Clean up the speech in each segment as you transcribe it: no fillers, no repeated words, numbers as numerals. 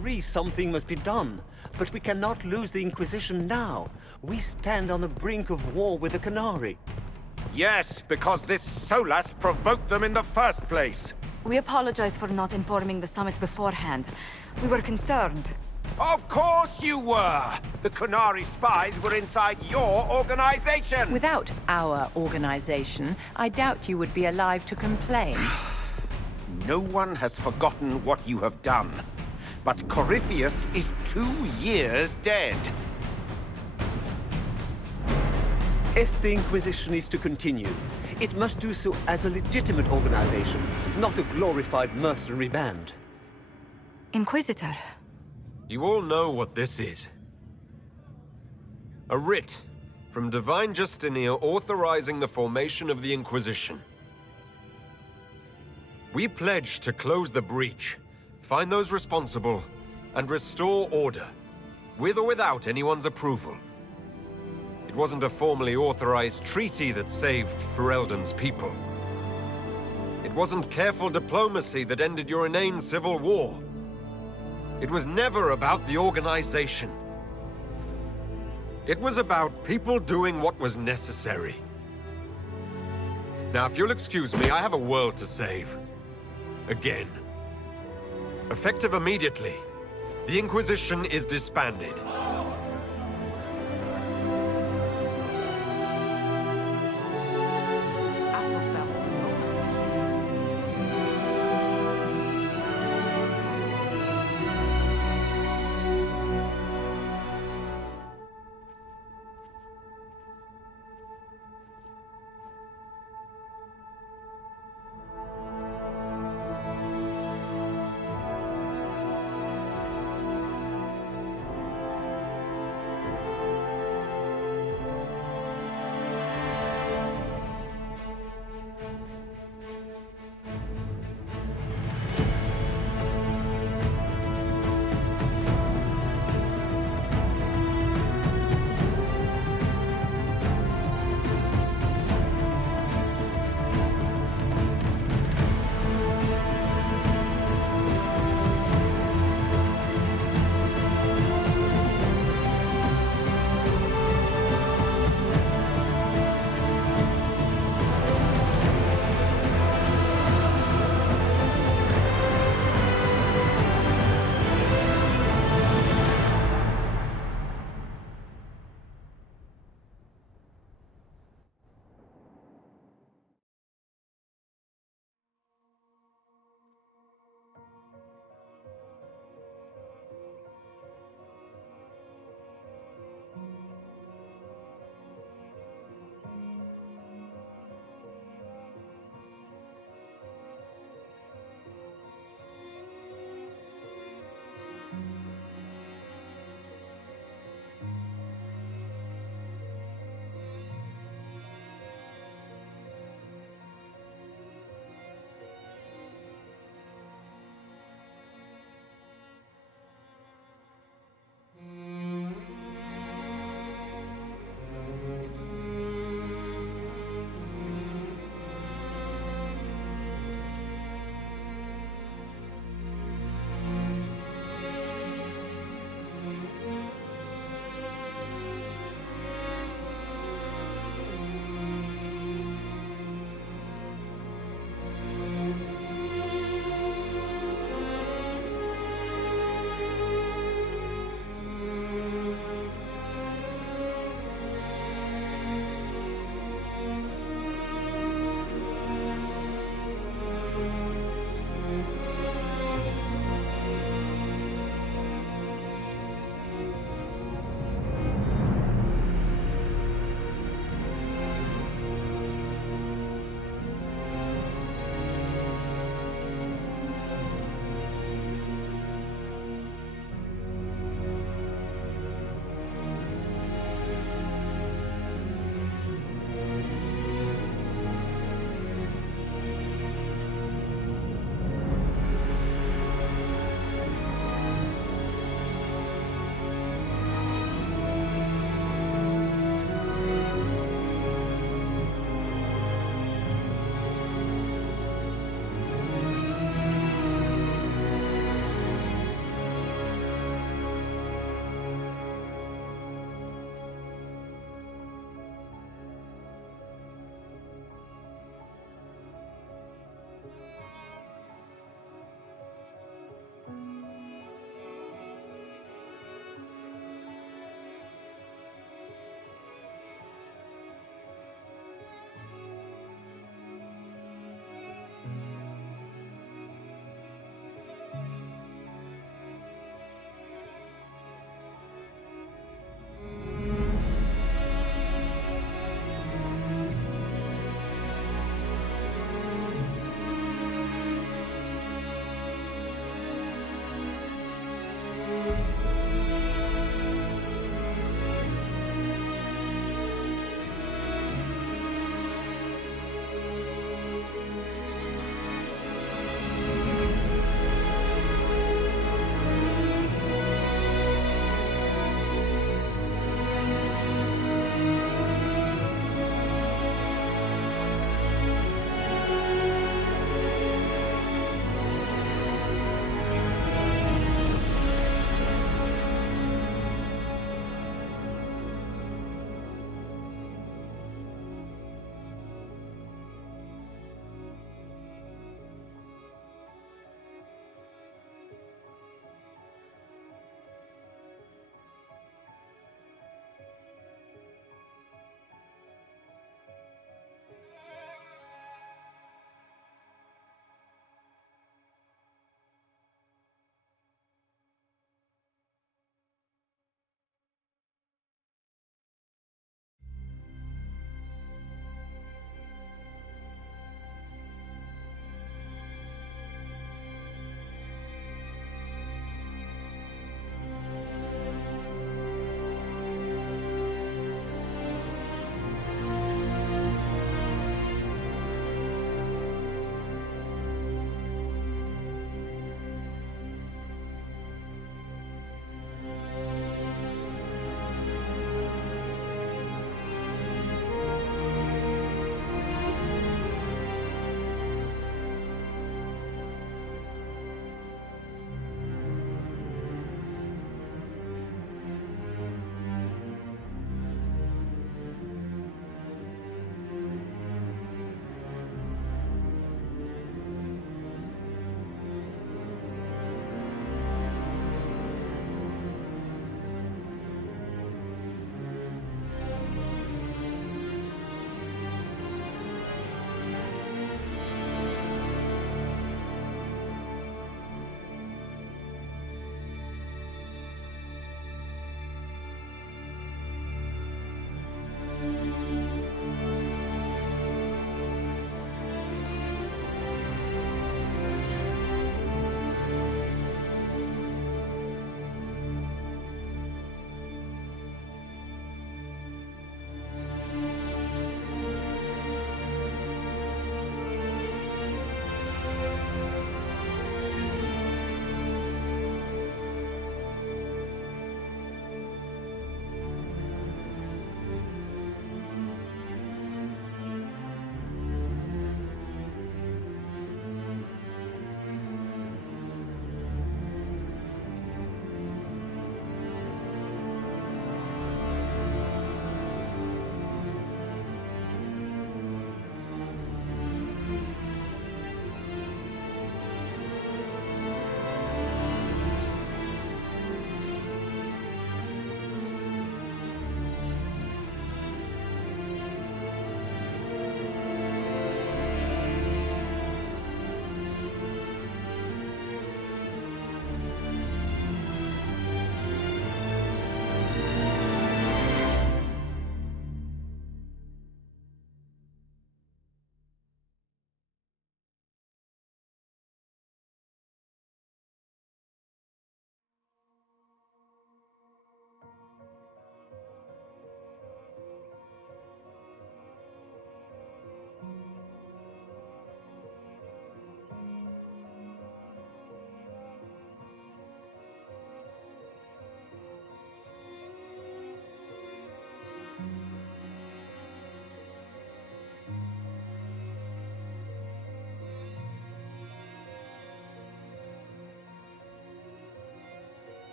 agree something must be done, but we cannot lose the Inquisition now. We stand on the brink of war with the Canary. Yes, because this Solas provoked them in the first place. We apologize for not informing the summit beforehand. We were concerned. Of course you were! The Canary spies were inside your organization! Without our organization, I doubt you would be alive to complain. No one has forgotten what you have done. But Corypheus is 2 years dead. If the Inquisition is to continue, it must do so as a legitimate organization, not a glorified mercenary band. Inquisitor. You all know what this is. A writ from Divine Justinia authorizing the formation of the Inquisition. We pledge to close the breach, find those responsible, and restore order, with or without anyone's approval. It wasn't a formally authorized treaty that saved Ferelden's people. It wasn't careful diplomacy that ended your inane civil war. It was never about the organization. It was about people doing what was necessary. Now, if you'll excuse me, I have a world to save. Again. Effective immediately, the Inquisition is disbanded.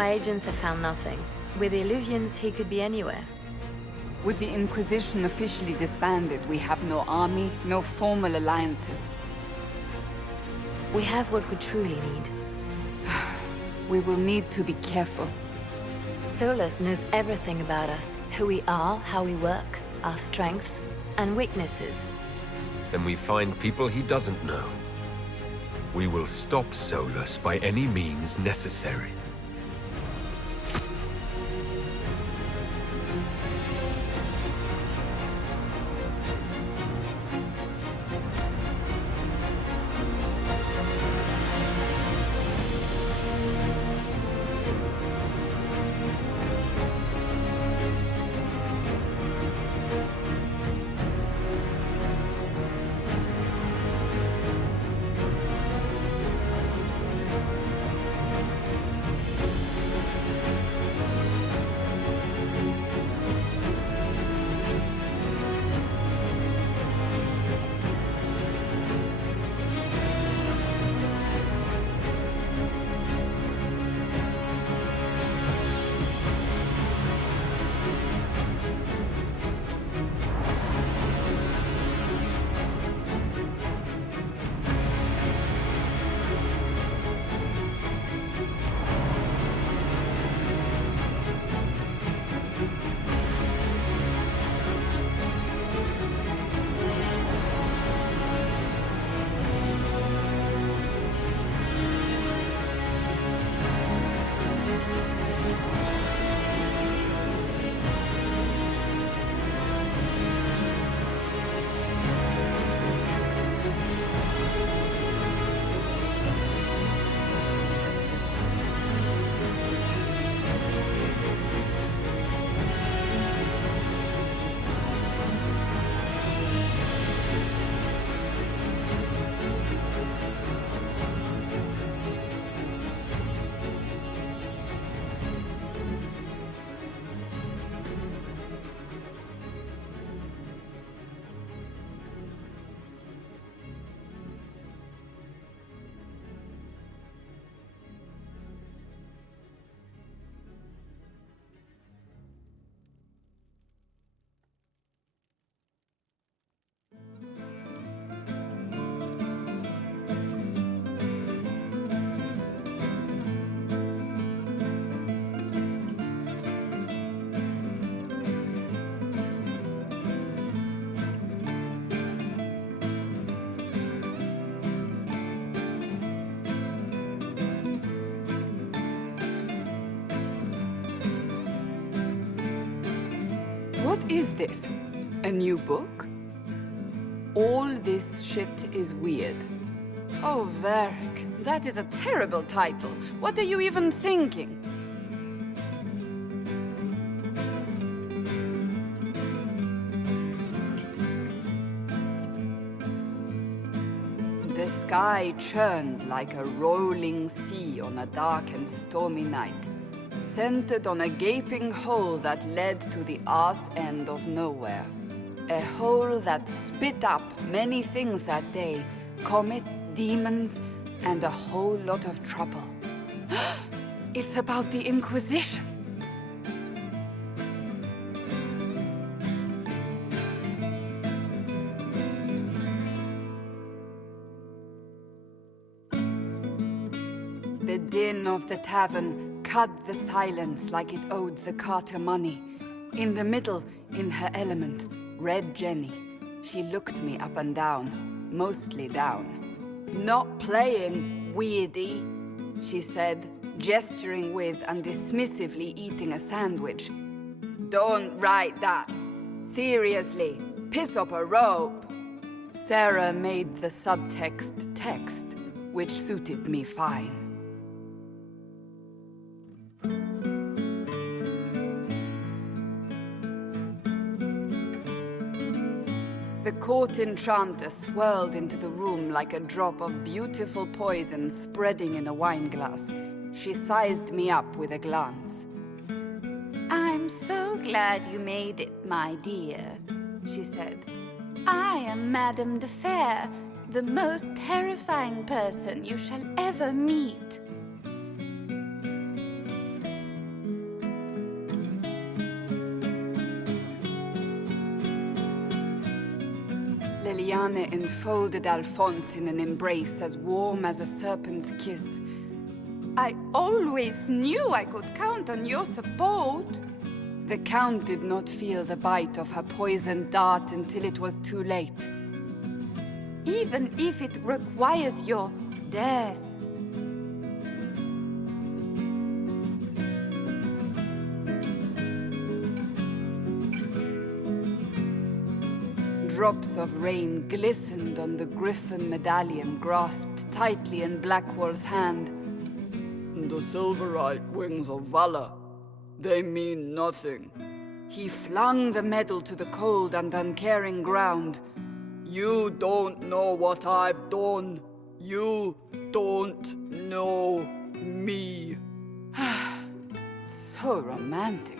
My agents have found nothing. With the Illuvians, he could be anywhere. With the Inquisition officially disbanded, we have no army, no formal alliances. We have what we truly need. We will need to be careful. Solus knows everything about us. Who we are, how we work, our strengths and weaknesses. Then we find people he doesn't know. We will stop Solus by any means necessary. What is this? A new book? All this shit is weird. Oh, Varric, that is a terrible title. What are you even thinking? The sky churned like a rolling sea on a dark and stormy night, centered on a gaping hole that led to the arse end of nowhere. A hole that spit up many things that day, comets, demons, and a whole lot of trouble. It's about the Inquisition. The din of the tavern cut the silence like it owed the carter money. In the middle, in her element, Red Jenny. She looked me up and down, mostly down. "Not playing, weirdy," she said, gesturing with and dismissively eating a sandwich. "Don't write that. Seriously, piss up a rope." Sarah made the subtext text, which suited me fine. The court enchanter swirled into the room like a drop of beautiful poison spreading in a wineglass. She sized me up with a glance. "I'm so glad you made it, my dear," she said. "I am Madame de Fer, the most terrifying person you shall ever meet." Leliane enfolded Alphonse in an embrace as warm as a serpent's kiss. I always knew I could count on your support. The Count did not feel the bite of her poisoned dart until it was too late. Even if it requires your death. Drops of rain glistened on the griffin medallion grasped tightly in Blackwall's hand. The silverite wings of valor, they mean nothing. He flung the medal to the cold and uncaring ground. You don't know what I've done. You don't know me. So romantic.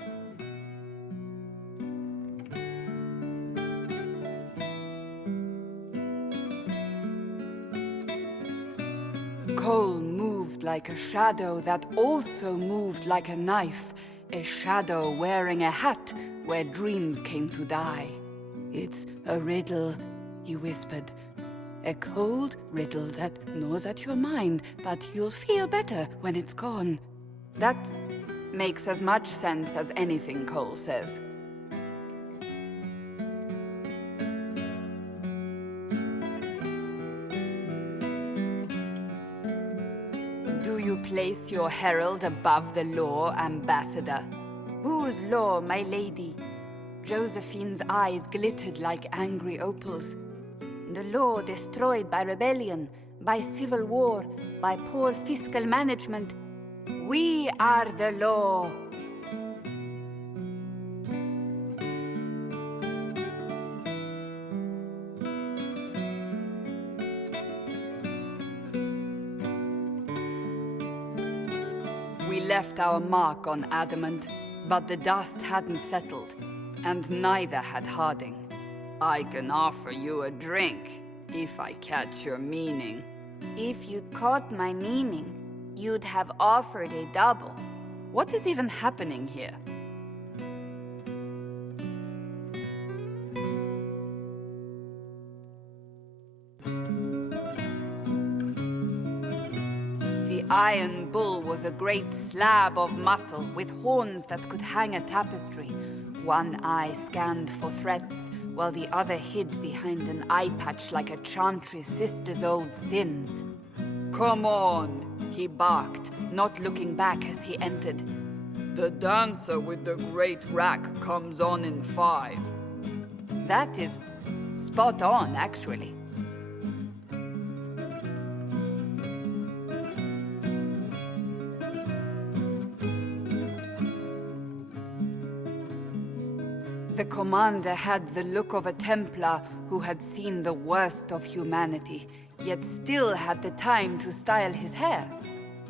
Cole moved like a shadow that also moved like a knife. A shadow wearing a hat where dreams came to die. It's a riddle, he whispered. A cold riddle that gnaws at your mind, but you'll feel better when it's gone. That makes as much sense as anything Cole says. Do you place your herald above the law, Ambassador? Whose law, my lady? Josephine's eyes glittered like angry opals. The law destroyed by rebellion, by civil war, by poor fiscal management. We are the law. We left our mark on adamant, but the dust hadn't settled, and neither had Harding. I can offer you a drink, if I catch your meaning. If you'd caught my meaning, you'd have offered a double. What is even happening here? The Iron Bull was a great slab of muscle with horns that could hang a tapestry. One eye scanned for threats, while the other hid behind an eye patch like a chantry sister's old sins. Come on, he barked, not looking back as he entered. The dancer with the great rack comes on in 5. That is spot on, actually. The commander had the look of a Templar who had seen the worst of humanity, yet still had the time to style his hair.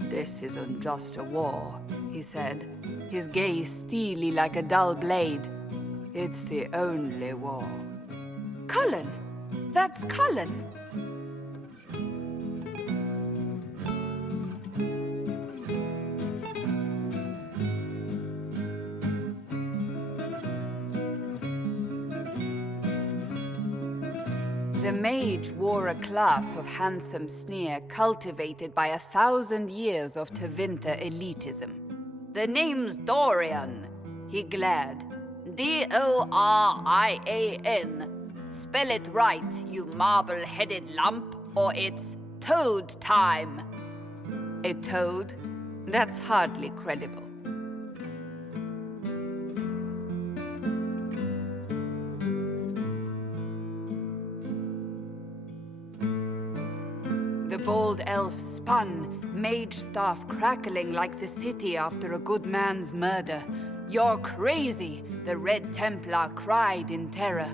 This isn't just a war, he said, his gaze steely like a dull blade. It's the only war. Cullen! That's Cullen! The mage wore a class of handsome sneer cultivated by 1,000 years of Tevinter elitism. The name's Dorian, he glared. D-O-R-I-A-N. Spell it right, you marble-headed lump, or it's toad time. A toad? That's hardly credible. The bold elf spun, mage staff crackling like the city after a good man's murder. You're crazy, the Red Templar cried in terror.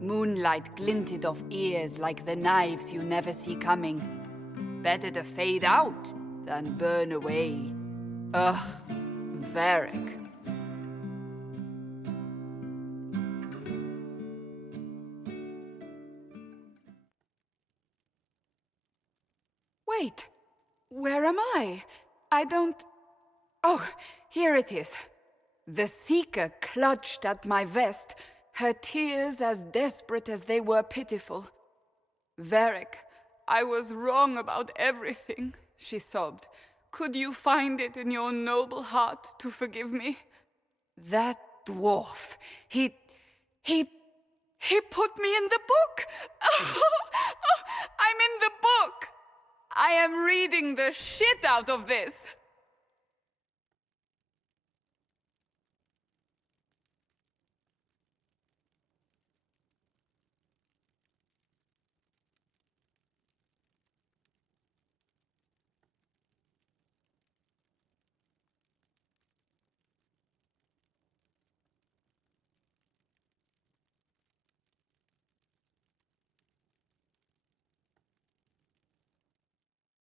Moonlight glinted off ears like the knives you never see coming. Better to fade out than burn away. Ugh, Varric. Wait, where am I? I don't... Oh, here it is. The Seeker clutched at my vest, her tears as desperate as they were pitiful. Varric, I was wrong about everything, she sobbed. Could you find it in your noble heart to forgive me? That dwarf, he put me in the book! I'm in the book! I am reading the shit out of this!